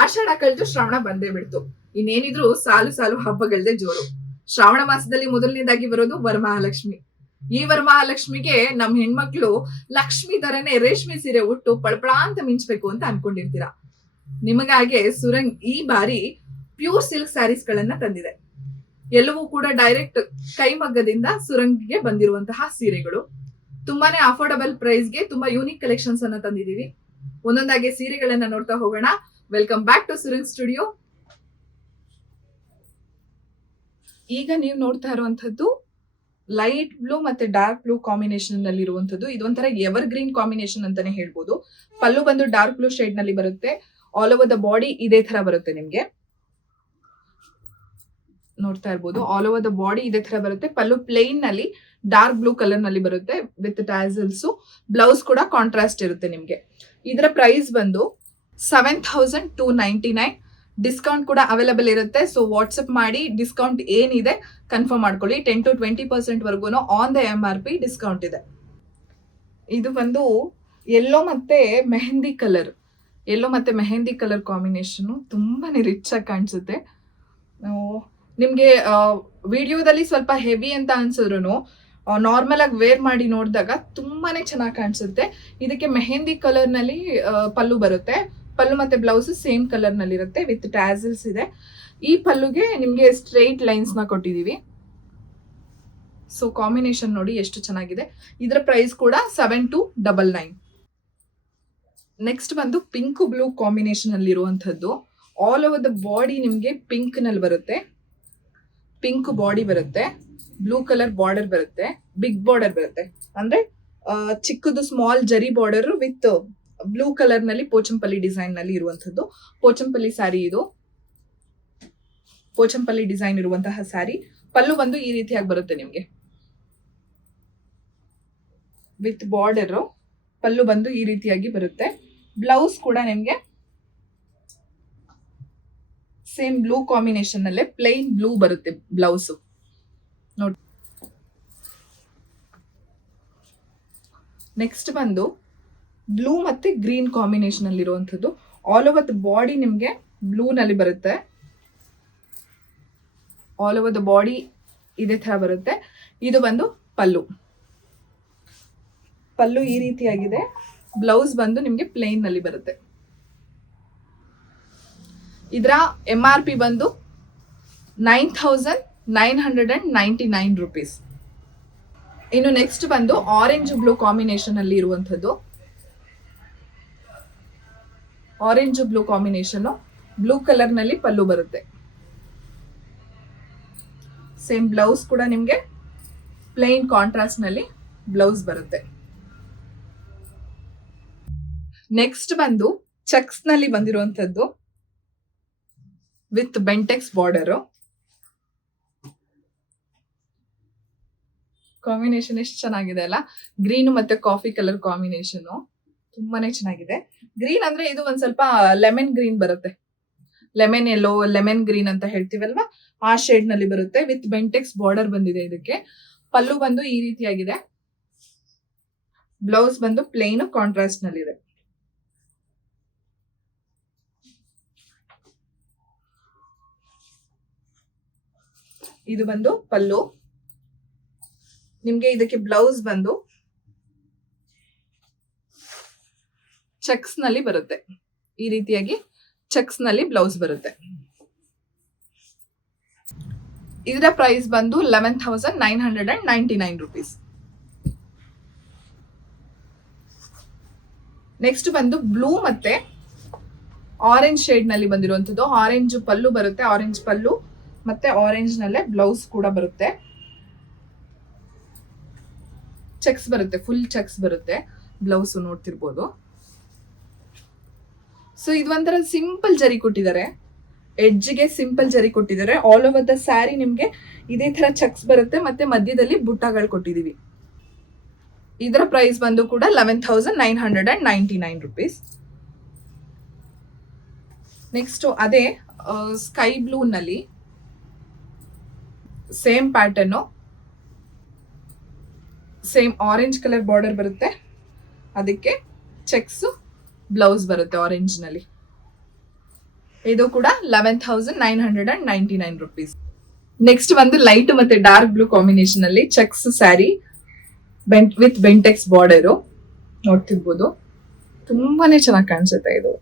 ಆಷಾಢ ಕಳೆದು ಶ್ರಾವಣ ಬಂದೇ ಬಿಡ್ತು. ಇನ್ನೇನಿದ್ರು ಸಾಲು ಸಾಲು ಹಬ್ಬಗಳದೇ ಜೋರು. ಶ್ರಾವಣ ಮಾಸದಲ್ಲಿ ಮೊದಲನೇದಾಗಿ ಬರೋದು ವರಮಹಾಲಕ್ಷ್ಮಿ. ಈ ವರಮಹಾಲಕ್ಷ್ಮಿಗೆ ನಮ್ ಹೆಣ್ಮಕ್ಳು ಲಕ್ಷ್ಮಿ ತರನೇ ರೇಷ್ಮೆ ಸೀರೆ ಉಟ್ಟು ಪಳಪಳ ಅಂತ ಮಿಂಚ್ಬೇಕು ಅಂತ ಅನ್ಕೊಂಡಿರ್ತೀರಾ. ನಿಮಗಾಗೆ ಸುರಂಗ್ ಈ ಬಾರಿ ಪ್ಯೂರ್ ಸಿಲ್ಕ್ ಸ್ಯಾರೀಸ್ ಗಳನ್ನ ತಂದಿದೆ. ಎಲ್ಲವೂ ಕೂಡ ಡೈರೆಕ್ಟ್ ಕೈಮಗ್ಗದಿಂದ ಸುರಂಗ್ಗೆ ಬಂದಿರುವಂತಹ ಸೀರೆಗಳು. ತುಂಬಾನೇ ಅಫೋರ್ಡಬಲ್ ಪ್ರೈಸ್ಗೆ ತುಂಬಾ ಯೂನಿಕ್ ಕಲೆಕ್ಷನ್ಸ್ ಅನ್ನ ತಂದಿದೀವಿ. ಒಂದೊಂದಾಗಿ ಸೀರೆಗಳನ್ನ ನೋಡ್ತಾ ಹೋಗೋಣ. Welcome back to Surang studio. ಈಗ ನೀವು ನೋಡ್ತಾ ಇರುವಂತದ್ದು ಲೈಟ್ ಬ್ಲೂ ಮತ್ತೆ ಡಾರ್ಕ್ ಬ್ಲೂ ಕಾಂಬಿನೇಷನ್ ನಲ್ಲಿ ಇರುವಂತದ್ದು. ಇದೊಂಥರ ಎವರ್ ಗ್ರೀನ್ ಕಾಂಬಿನೇಷನ್ ಅಂತಾನೆ ಹೇಳ್ಬೋದು. ಪಲ್ಲು ಬಂದು ಡಾರ್ಕ್ ಬ್ಲೂ ಶೇಡ್ ನಲ್ಲಿ ಬರುತ್ತೆ. ಆಲ್ ಓವರ್ ದ ಬಾಡಿ ಇದೇ ತರ ಬರುತ್ತೆ. ನಿಮ್ಗೆ ನೋಡ್ತಾ ಇರ್ಬೋದು, ಆಲ್ ಓವರ್ ದ ಬಾಡಿ ಇದೇ ತರ ಬರುತ್ತೆ. ಪಲ್ಲು ಪ್ಲೇನ್ ನಲ್ಲಿ ಡಾರ್ಕ್ ಬ್ಲೂ ಕಲರ್ ನಲ್ಲಿ ಬರುತ್ತೆ ವಿತ್ ಟ್ಯಾಸಲ್ಸ್. ಬ್ಲೌಸ್ ಕೂಡ ಕಾಂಟ್ರಾಸ್ಟ್ ಇರುತ್ತೆ ನಿಮ್ಗೆ. ಇದರ ಪ್ರೈಸ್ ಬಂದು 7299. ಡಿಸ್ಕೌಂಟ್ ಕೂಡ ಅವೈಲೇಬಲ್ ಇರುತ್ತೆ. ಸೊ ವಾಟ್ಸ್ಆಪ್ ಮಾಡಿ ಡಿಸ್ಕೌಂಟ್ ಏನಿದೆ ಕನ್ಫರ್ಮ್ ಮಾಡ್ಕೊಳ್ಳಿ. 10 to 20% ವರ್ಗು ಆನ್ ದ MRP ಡಿಸ್ಕೌಂಟ್ ಇದೆ. ಇದು ಬಂದು ಯೆಲ್ಲೋ ಮತ್ತೆ ಮೆಹಂದಿ ಕಲರ್ ಕಾಂಬಿನೇಷನ್ ತುಂಬಾನೇ ರಿಚ್ ಆಗಿ ಕಾಣಿಸುತ್ತೆ. ನಿಮ್ಗೆ ವಿಡಿಯೋದಲ್ಲಿ ಸ್ವಲ್ಪ ಹೆವಿ ಅಂತ ಅನ್ಸಿದ್ರು ನಾರ್ಮಲ್ ಆಗಿ ವೇರ್ ಮಾಡಿ ನೋಡಿದಾಗ ತುಂಬಾನೇ ಚೆನ್ನಾಗಿ ಕಾಣಿಸುತ್ತೆ. ಇದಕ್ಕೆ ಮೆಹಂದಿ ಕಲರ್ ನಲ್ಲಿ ಪಲ್ಲು ಬರುತ್ತೆ. ಪಲ್ಲು ಮತ್ತೆ ಬ್ಲೌಸ್ ಸೇಮ್ ಕಲರ್ ನಲ್ಲಿ ಇರುತ್ತೆ ವಿತ್ ಟ್ಯಾಸಲ್ಸ್ ಇದೆ. ಈ ಪಲ್ಲುಗೆ ನಿಮ್ಗೆ ಸ್ಟ್ರೈಟ್ ಲೈನ್ಸ್ ನ ಕೊಟ್ಟಿದೀವಿ. ಸೊ ಕಾಂಬಿನೇಷನ್ ನೋಡಿ ಎಷ್ಟು ಚೆನ್ನಾಗಿದೆ. ಇದರ ಪ್ರೈಸ್ ಕೂಡ 7299. ನೆಕ್ಸ್ಟ್ ಬಂದು ಪಿಂಕ್ ಬ್ಲೂ ಕಾಂಬಿನೇಷನ್ ಅಲ್ಲಿ ಇರುವಂತದ್ದು. ಆಲ್ ಓವರ್ ದ ಬಾಡಿ ನಿಮ್ಗೆ ಪಿಂಕ್ ನಲ್ಲಿ ಬರುತ್ತೆ. ಪಿಂಕ್ ಬಾಡಿ ಬರುತ್ತೆ, ಬ್ಲೂ ಕಲರ್ ಬಾರ್ಡರ್ ಬರುತ್ತೆ, ಬಿಗ್ ಬಾರ್ಡರ್ ಬರುತ್ತೆ. ಅಂದ್ರೆ ಚಿಕ್ಕದು ಸ್ಮಾಲ್ ಜರಿ ಬಾರ್ಡರ್ ವಿತ್ ಬ್ಲೂ ಕಲರ್ ನಲ್ಲಿ ಪೋಚಂಪಲ್ಲಿ ಡಿಸೈನ್ ನಲ್ಲಿ ಇರುವಂತದ್ದು. ಪೋಚಂಪಲ್ಲಿ ಸ್ಯಾರಿ ಇದು. ಪೋಚಂಪಲ್ಲಿ ಡಿಸೈನ್ ಇರುವಂತಹ ಸ್ಯಾರಿ. ಪಲ್ಲು ಬಂದು ಈ ರೀತಿಯಾಗಿ ಬರುತ್ತೆ ನಿಮ್ಗೆ ವಿತ್ ಬಾರ್ಡರ್. ಪಲ್ಲು ಬಂದು ಈ ರೀತಿಯಾಗಿ ಬರುತ್ತೆ. ಬ್ಲೌಸ್ ಕೂಡ ನಿಮ್ಗೆ ಸೇಮ್ ಬ್ಲೂ ಕಾಂಬಿನೇಷನ್ ನಲ್ಲೇ ಪ್ಲೈನ್ ಬ್ಲೂ ಬರುತ್ತೆ ಬ್ಲೌಸ್. ನೋಡಿ, ನೆಕ್ಸ್ಟ್ ಬಂದು ಬ್ಲೂ ಮತ್ತೆ ಗ್ರೀನ್ ಕಾಂಬಿನೇಷನ್ ಅಲ್ಲಿ ಇರುವಂತದ್ದು. ಆಲ್ ಓವರ್ ದ ಬಾಡಿ ನಿಮ್ಗೆ ಬ್ಲೂ ನಲ್ಲಿ ಬರುತ್ತೆ. ಆಲ್ ಓವರ್ ದ ಬಾಡಿ ಇದೇ ತರ ಬರುತ್ತೆ. ಇದು ಬಂದು ಪಲ್ಲು. ಪಲ್ಲು ಈ ರೀತಿಯಾಗಿದೆ. ಬ್ಲೌಸ್ ಬಂದು ನಿಮ್ಗೆ ಪ್ಲೇನ್ ನಲ್ಲಿ ಬರುತ್ತೆ. ಇದರ MRP ಬಂದು 9999 rupees. ಇನ್ನು ನೆಕ್ಸ್ಟ್ ಬಂದು ಆರೆಂಜ್ ಬ್ಲೂ ಕಾಂಬಿನೇಷನ್ ಅಲ್ಲಿ ಇರುವಂತದ್ದು. Orange blue combination, blue colour ನಲ್ಲಿ ಪಲ್ಲು ಬರುತ್ತೆ. ಸೇಮ್ ಬ್ಲೌಸ್ ಕೂಡ ನಿಮ್ಗೆ ಪ್ಲೈನ್ ಕಾಂಟ್ರಾಸ್ಟ್ ನಲ್ಲಿ ಬ್ಲೌಸ್ ಬರುತ್ತೆ. ನೆಕ್ಸ್ಟ್ ಬಂದು ಚೆಕ್ಸ್ ನಲ್ಲಿ ಬಂದಿರುವಂತದ್ದು ವಿತ್ ಬೆಂಟೆಕ್ಸ್ ಬಾರ್ಡರ್. ಕಾಂಬಿನೇಷನ್ ಎಷ್ಟು ಚೆನ್ನಾಗಿದೆ ಅಲ್ಲ. ಗ್ರೀನ್ ಮತ್ತೆ ಕಾಫಿ ಕಲರ್ ಕಾಂಬಿನೇಷನ್ ತುಂಬಾನೇ ಚೆನ್ನಾಗಿದೆ. ಗ್ರೀನ್ ಅಂದ್ರೆ ಇದು ಒಂದ್ ಸ್ವಲ್ಪ ಲೆಮನ್ ಗ್ರೀನ್ ಬರುತ್ತೆ. ಲೆಮನ್ ಯೆಲ್ಲೋ, ಲೆಮನ್ ಗ್ರೀನ್ ಅಂತ ಹೇಳ್ತೀವಲ್ವಾ, ಆ ಶೇಡ್ ನಲ್ಲಿ ಬರುತ್ತೆ ವಿತ್ ಬೆಂಟೆಕ್ಸ್ ಬಾರ್ಡರ್ ಬಂದಿದೆ ಇದಕ್ಕೆ. ಪಲ್ಲು ಬಂದು ಈ ರೀತಿಯಾಗಿದೆ. ಬ್ಲೌಸ್ ಬಂದು ಪ್ಲೇನ್ ಕಾಂಟ್ರಾಸ್ಟ್ ನಲ್ಲಿ ಇದೆ. ಇದು ಬಂದು ಪಲ್ಲು. ನಿಮ್ಗೆ ಇದಕ್ಕೆ ಬ್ಲೌಸ್ ಬಂದು ಚೆಕ್ಸ್ ನಲ್ಲಿ ಬರುತ್ತೆ. ಈ ರೀತಿಯಾಗಿ ಚೆಕ್ಸ್ ನಲ್ಲಿ ಬ್ಲೌಸ್ ಬರುತ್ತೆ. ಇದರ ಪ್ರೈಸ್ ಬಂದು 11,999 rupees. ನೆಕ್ಸ್ಟ್ ಬಂದು ಬ್ಲೂ ಮತ್ತೆ ಆರೆಂಜ್ ಶೇಡ್ ನಲ್ಲಿ ಬಂದಿರುವಂತದ್ದು. ಆರೆಂಜ್ ಪಲ್ಲು ಬರುತ್ತೆ. ಆರೆಂಜ್ ಪಲ್ಲು ಮತ್ತೆ ಆರೆಂಜ್ ನಲ್ಲೇ ಬ್ಲೌಸ್ ಕೂಡ ಬರುತ್ತೆ. ಚೆಕ್ಸ್ ಬರುತ್ತೆ, ಫುಲ್ ಚೆಕ್ಸ್ ಬರುತ್ತೆ. ಬ್ಲೌಸ್ ನೋಡ್ತಿರ್ಬೋದು. ಸೊ ಇದು ಒಂಥರ ಸಿಂಪಲ್ ಜರಿ ಕೊಟ್ಟಿದ್ದಾರೆ. ಎಡ್ಜ್ಗೆ ಸಿಂಪಲ್ ಜರಿ ಕೊಟ್ಟಿದ್ದಾರೆ. ಆಲ್ ಓವರ್ ದ ಸ್ಯಾರಿ ನಿಮ್ಗೆ ಇದೇ ತರ ಚೆಕ್ಸ್ ಬರುತ್ತೆ ಮತ್ತೆ ಮಧ್ಯದಲ್ಲಿ ಬುಟ್ಟಗಳು ಕೊಟ್ಟಿದೀವಿ. ಇದರ ಪ್ರೈಸ್ ಬಂದು ಕೂಡ 11,999 rupees. ನೆಕ್ಸ್ಟ್ ಅದೇ ಸ್ಕೈ ಬ್ಲೂ ನಲ್ಲಿ same pattern, same orange colour border ಬರುತ್ತೆ. ಅದಕ್ಕೆ ಚೆಕ್ಸ್ ಬ್ಲೌಸ್ ಬರುತ್ತೆ ಆರೆಂಜ್ ನಲ್ಲಿ. ಇದು ಕೂಡ 11,999 rupees. ನೆಕ್ಸ್ಟ್ ಬಂದು ಲೈಟ್ ಮತ್ತೆ ಡಾರ್ಕ್ ಬ್ಲೂ ಕಾಂಬಿನೇಷನ್ ಅಲ್ಲಿ cheques sari with Bentex border ನೋಡ್ತಿರ್ಬೋದು. ತುಂಬಾನೇ ಚೆನ್ನಾಗಿ ಕಾಣಿಸುತ್ತೆ ಇದು.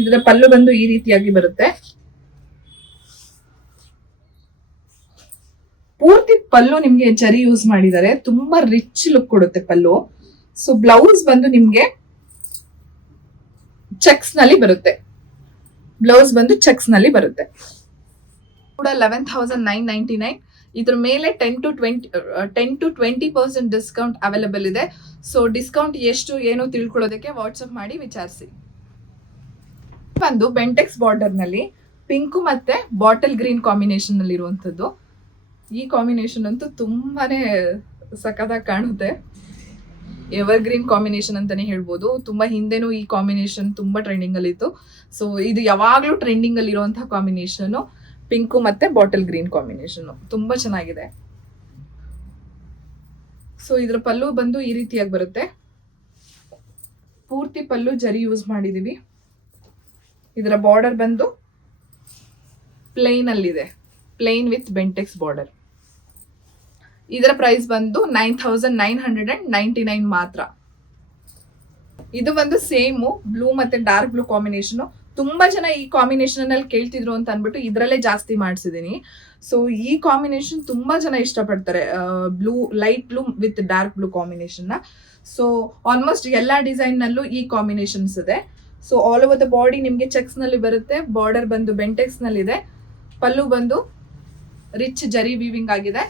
ಇದರ ಪಲ್ಲು ಬಂದು ಈ ರೀತಿಯಾಗಿ ಬರುತ್ತೆ. ಪೂರ್ತಿ ಪಲ್ಲು ನಿಮ್ಗೆ ಜರಿ ಯೂಸ್ ಮಾಡಿದ್ದಾರೆ, ತುಂಬಾ ರಿಚ್ ಲುಕ್ ಕೊಡುತ್ತೆ ಪಲ್ಲು. ಸೊ ಬ್ಲೌಸ್ ಬಂದು ನಿಮ್ಗೆ ಚೆಕ್ಸ್ ನಲ್ಲಿ ಬರುತ್ತೆ. ಬ್ಲೌಸ್ ಬಂದು ಚೆಕ್ಸ್ ನಲ್ಲಿ ಬರುತ್ತೆ. ಕೂಡ 11,999. ಇದ್ರ ಮೇಲೆ 10 to 20% ಡಿಸ್ಕೌಂಟ್ ಅವೈಲೇಬಲ್ ಇದೆ. ಸೊ ಡಿಸ್ಕೌಂಟ್ ಎಷ್ಟು ಏನು ತಿಳ್ಕೊಳ್ಳೋದಕ್ಕೆ ವಾಟ್ಸ್ಆಪ್ ಮಾಡಿ ವಿಚಾರಿಸಿ. ಒಂದು ಬೆಂಟೆಕ್ಸ್ ಬಾರ್ಡರ್ ನಲ್ಲಿ ಪಿಂಕ್ ಮತ್ತೆ ಬಾಟಲ್ ಗ್ರೀನ್ ಕಾಂಬಿನೇಷನ್ ನಲ್ಲಿ ಇರುವಂತದ್ದು. ಈ ಕಾಂಬಿನೇಷನ್ ಅಂತೂ ತುಂಬಾನೇ ಸಖತ್ತಾಗಿ ಕಾಣುತ್ತೆ. ಎವರ್ ಗ್ರೀನ್ ಕಾಂಬಿನೇಷನ್ ಅಂತಾನೆ ಹೇಳ್ಬೋದು. ತುಂಬಾ ಹಿಂದೆನೂ ಈ ಕಾಂಬಿನೇಷನ್ ತುಂಬಾ ಟ್ರೆಂಡಿಂಗ್ ಅಲ್ಲಿ ಇತ್ತು. ಸೊ ಇದು ಯಾವಾಗ್ಲೂ ಟ್ರೆಂಡಿಂಗ್ ಅಲ್ಲಿ ಇರುವಂತಹ ಕಾಂಬಿನೇಷನ್ ಪಿಂಕು ಮತ್ತೆ ಬಾಟಲ್ ಗ್ರೀನ್ ಕಾಂಬಿನೇಷನ್ ತುಂಬಾ ಚೆನ್ನಾಗಿದೆ. ಸೊ ಇದ್ರ ಪಲ್ಲು ಬಂದು ಈ ರೀತಿಯಾಗಿ ಬರುತ್ತೆ. ಪೂರ್ತಿ ಪಲ್ಲು ಜರಿ ಯೂಸ್ ಮಾಡಿದೀವಿ. ಇದರ ಬಾರ್ಡರ್ ಬಂದು ಪ್ಲೇನ್ ಅಲ್ಲಿದೆ, ಪ್ಲೇನ್ ವಿತ್ ಬೆಂಟೆಕ್ಸ್ ಬಾರ್ಡರ್. ಇದರ ಪ್ರೈಸ್ ಬಂದು 9,999 ಮಾತ್ರ. ಇದು ಒಂದು ಸೇಮ್ ಬ್ಲೂ ಮತ್ತೆ ಡಾರ್ಕ್ ಬ್ಲೂ ಕಾಂಬಿನೇಷನ್. ತುಂಬಾ ಜನ ಈ ಕಾಂಬಿನೇಷನ್ ಅಲ್ಲಿ ಕೇಳ್ತಿದ್ರು ಅಂತ ಅನ್ಬಿಟ್ಟು ಇದ್ರಲ್ಲೇ ಜಾಸ್ತಿ ಮಾಡಿಸಿದೀನಿ. ಸೊ ಈ ಕಾಂಬಿನೇಷನ್ ತುಂಬಾ ಜನ ಇಷ್ಟಪಡ್ತಾರೆ, blue light blue with dark blue combination ನ. ಸೊ ಆಲ್ಮೋಸ್ಟ್ ಎಲ್ಲಾ ಡಿಸೈನ್ ನಲ್ಲೂ ಈ ಕಾಂಬಿನೇಷನ್ಸ್ ಇದೆ. So all over the body ನಿಮ್ಗೆ ಚೆಕ್ಸ್ ನಲ್ಲಿ ಬರುತ್ತೆ. ಬಾರ್ಡರ್ ಬಂದು ಬೆಂಟೆಕ್ಸ್ ನಲ್ಲಿ ಇದೆ. ಪಲ್ಲು ಬಂದು ರಿಚ್ ಜರಿ ವೀವಿಂಗ್ ಆಗಿದೆ.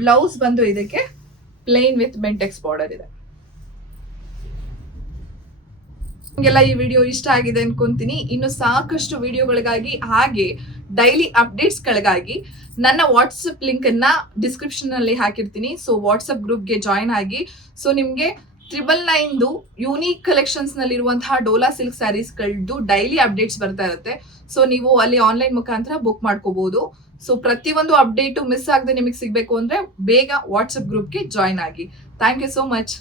ಬ್ಲೌಸ್ ಬಂದು ಇದಕ್ಕೆ ಪ್ಲೇನ್ ವಿತ್ ಬೆಂಟೆಕ್ಸ್ ಬಾರ್ಡರ್ ಇದೆ. ನಿಮಗೆಲ್ಲ ಈ ವಿಡಿಯೋ ಇಷ್ಟ ಆಗಿದೆ ಅನ್ಕೊಂತೀನಿ. ಇನ್ನು ಸಾಕಷ್ಟು ವಿಡಿಯೋಗಳಿಗಾಗಿ ಹಾಗೆ ಡೈಲಿ ಅಪ್ಡೇಟ್ಸ್ ಗಳಿಗಾಗಿ ನನ್ನ ವಾಟ್ಸಪ್ ಲಿಂಕ್ ಅನ್ನ ಡಿಸ್ಕ್ರಿಪ್ಷನ್ ಅಲ್ಲಿ ಹಾಕಿರ್ತೀನಿ. ಸೊ ವಾಟ್ಸಪ್ ಗ್ರೂಪ್ಗೆ ಜಾಯಿನ್ ಆಗಿ. ಸೊ ನಿಮ್ಗೆ 999 ಯೂನಿಕ್ ಕಲೆಕ್ಷನ್ಸ್ ನಲ್ಲಿ ಇರುವಂತಹ ಡೋಲಾ ಸಿಲ್ಕ್ ಸ್ಯಾರೀಸ್ ಗಳದ್ದು ಡೈಲಿ ಅಪ್ಡೇಟ್ಸ್ ಬರ್ತಾ ಇರುತ್ತೆ. ಸೊ ನೀವು ಅಲ್ಲಿ ಆನ್ಲೈನ್ ಮುಖಾಂತರ ಬುಕ್ ಮಾಡ್ಕೋಬಹುದು. ಸೊ ಪ್ರತಿಯೊಂದು ಅಪ್ಡೇಟು ಮಿಸ್ ಆಗದೆ ನಿಮಗೆ ಸಿಗ್ಬೇಕು ಅಂದ್ರೆ ಬೇಗ ವಾಟ್ಸಪ್ ಗ್ರೂಪ್ಗೆ ಜಾಯಿನ್ ಆಗಿ. Thank you so much.